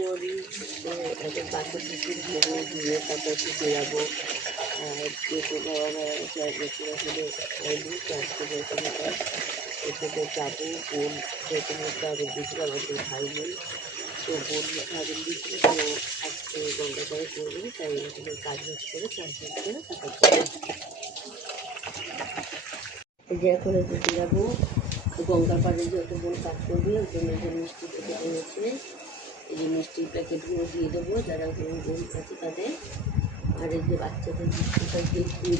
নদী এখন বাচ্চা শিশুর ঘুরে ঘুরে তারপর ছুটে যাবো। যেহেতু বাবা মারা গেছে 1 বছর হলে হয়নি, 4 বছর পর এখানে যাবো। বোন প্রথমত আগে দিয়েছিল, আমাদের ভাই নেই, তো বোন ভাবিন দিয়েছিল। তো আজকে গঙ্গা করে করবো, তাই এখানে কাজ বাজ করে চাষবাস করে তারপর যে এখন ঘুরতে যাবো গঙ্গার পাড়ে। যত বোন কাজ করবে ওর জন্য যে মিষ্টি প্যাকেট এনেছে, এই মিষ্টির প্যাকেটগুলো দিয়ে দেবো যারা ওখানে বোন আছে তাদের। আর এই যে বাচ্চাদের মিষ্টিটা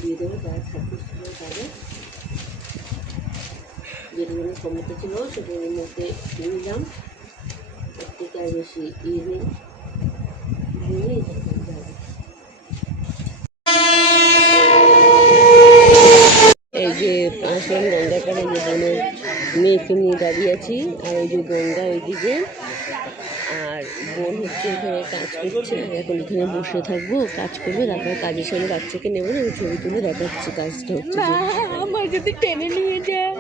দিয়ে দেবো যারা ঠাকুর ছিল তাদের। যেটুকুনি ক্ষমতা ছিল সেটুকুনির মধ্যে নিলাম, এর থেকে আর বেশি নিয়ে এই যে আসলাম গঙ্গার পাড়ে, যে বোনের মেয়েকে নিয়ে দাঁড়িয়ে আছি। আর ওই যে গঙ্গা ওইদিকে, আর বোন হচ্ছে এখানে কাজ করছে। এখন এখানে বসে থাকবো, কাজ করবে, তারপর কাজের সঙ্গে বাচ্চাকে নেবো না, ছবি তুলে দেখাচ্ছি কাজটা হচ্ছে। আমার যদি টেনে নিয়ে যায়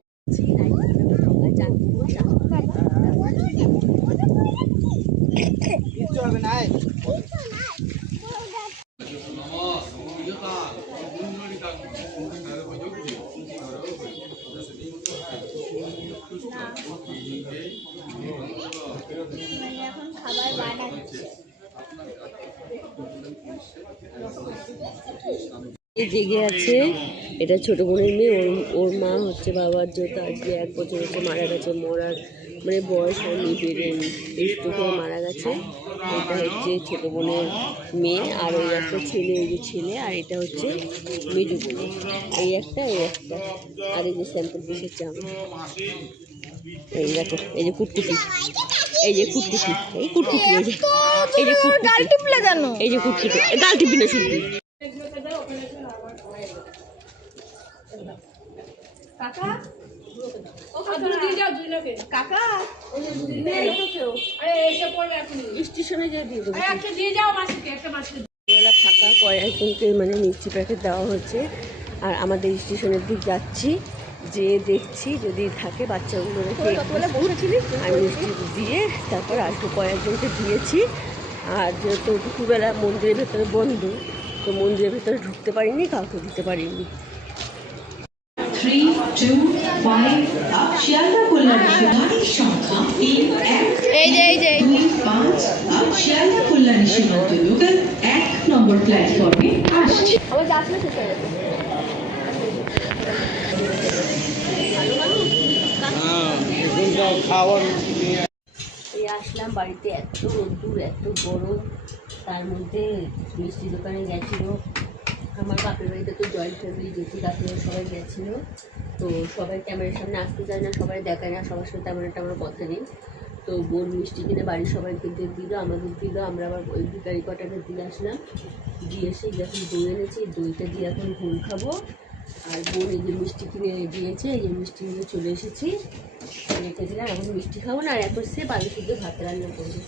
জেগে আছে। এটা ছোট বোনের মেয়ে, ওর মা হচ্ছে বাবার জন্য আজকে 1 বছর হচ্ছে মারা গেছে। মরার মানে বয়স হয়নি, বেরোয়নি, স্ট্রোক হয়ে মারা গেছে। এটা হচ্ছে ছোট বোনের মেয়ে, আর ওই একটা ছেলে, ওই যে ছেলে, আর এটা হচ্ছে মেজু বোন। এই একটা আর এই যে স্যাম্পল পিসের চামচ। এই দেখো, এই যে কুটকুটি, এই যে কুটকুটি, এই কুটকুটি, এই যে কুটকুটি, এই যে কুটকুটি, গাল টিপি না শুনবি। স্টেশনে দিয়ে দেবো, ফাঁকা কয়েকজনকে মানে মিষ্টি প্যাকেট দেওয়া হচ্ছে। আর আমাদের স্টেশনের দিক যাচ্ছি, যে দেখছি যদি থাকে বাচ্চাগুলো রেখে আর মিষ্টি দিয়ে তারপর আসবো। কয়েকজনকে দিয়েছি। আর যেহেতু দুপুরবেলা মন্দিরের ভেতরে বন্ধ, তো মন্দিরের ভেতরে ঢুকতে পারিনি, কাউকে দিতে পারিনি। 3, 2, 5 শিয়ালদা কল্যাণী সীমান্তের সংখ্যা 3-1-2-5 শিয়ালদা কল্যাণী সীমান্ত লোকাল 1 নম্বর প্ল্যাটফর্মে আসছে। এই আসলাম বাড়িতে, এত রোদ্দুর, এত গরম, তার মধ্যে মিষ্টি দোকানে গেছিল। আমার বাপের বাড়িতে তো জয়েন্ট ফ্যামিলি, জেঠি কাকিরা সবাই গেছিলো। তো সবাই ক্যামেরার সামনে আসতে চায় না, সবাই দেখায় না, সবার সাথে তেমন একটা আমার কথা নেই। তো বোন মিষ্টি কিনে বাড়ির সবাইকে দিল, আমাদের দিল। আমরা আবার ওই ভিকারি কটাকে দিয়ে আসলাম। দিয়ে এসে যখন দই এনেছি, দইটা দিয়ে এখন ঘুম খাবো। আর বোন এই যে মিষ্টি কিনে দিয়েছে, এই যে মিষ্টি নিয়ে চলে এসেছি, রেখেছিলাম। এখন মিষ্টি খাবো না, আর এখন সে বাড়ি শুদ্ধ ভাত রান্না করবো।